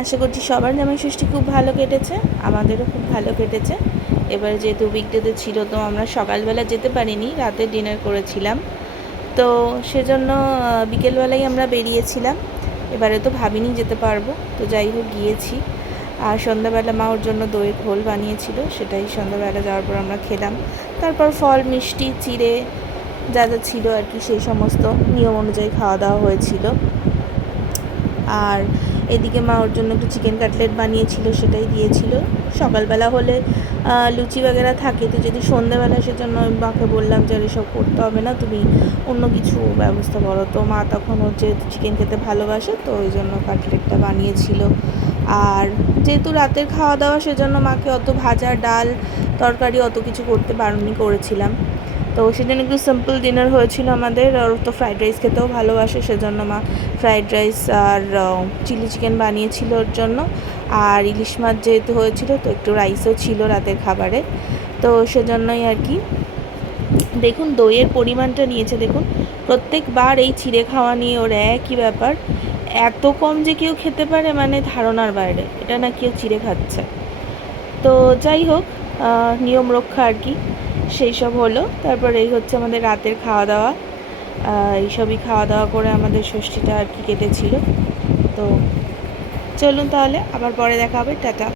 আশা করছি সবার জামাই ষষ্ঠী খুব ভালো কেটেছে, আমাদেরও খুব ভালো কেটেছে। এবার যেহেতু উইকডেতে ছিল তো আমরা সকালবেলা যেতে পারিনি, রাতে ডিনার করেছিলাম, তো সেজন্য বিকেলবেলায় আমরা বেরিয়েছিলাম। এবারে তো ভাবিনি যেতে পারবো, তো যাই হোক গিয়েছি। আর সন্ধ্যাবেলা মা ওর জন্য দইয়ের ঘোল বানিয়েছিল, সেটাই সন্ধ্যাবেলা যাওয়ার পর আমরা খেলাম। তারপর ফল মিষ্টি চিড়ে যা যা ছিল আর কি, সেই সমস্ত নিয়ম অনুযায়ী খাওয়া দাওয়া হয়েছিল। আর এদিকে মা ওর জন্য একটু চিকেন কাটলেট বানিয়েছিল, সেটাই দিয়েছিল। সকালবেলা হলে লুচি বাগেরা থাকে, তো যদি সন্ধ্যাবেলা সেজন্য মাকে বললাম যে এসব করতে হবে না, তুমি অন্য কিছু ব্যবস্থা করো। তো মা তখন হচ্ছে চিকেন খেতে ভালোবাসে, তো ওই জন্য কাটলেটটা বানিয়েছিল। আর যেহেতু রাতের খাওয়া দাওয়া, সেজন্য মাকে অত ভাজা ডাল তরকারি অত কিছু করতে বারণই করেছিলাম। তো সেদিন একটু সিম্পল ডিনার হয়েছিল আমাদের। আর তো ফ্রাইড রাইস খেতেও ভালোবাসে, সেজন্য মা ফ্রাইড রাইস আর চিলি চিকেন বানিয়েছিল ওর জন্য। আর ইলিশ মাছ যেহেতু হয়েছিল, তো একটু রাইসও ছিল রাতের খাবারে, তো সেজন্যই আর কি। দেখুন দইয়ের পরিমাণটা নিয়েছে, দেখুন প্রত্যেকবার এই চিড়ে খাওয়া নিয়ে ওর একই ব্যাপার। এত কম যে কেউ খেতে পারে মানে ধারণার বাইরে, এটা না কেউ চিড়ে খাচ্ছে। তো যাই হোক, নিয়ম রক্ষা আর কি, সেই সব হলো। তারপর এই হচ্ছে আমাদের রাতের খাওয়া দাওয়া। এইসবই খাওয়া দাওয়া করে আমাদের ষষ্ঠীটা আর কি কেটেছিল। তো চলুন তাহলে আবার পরে দেখা হবে, টাটা।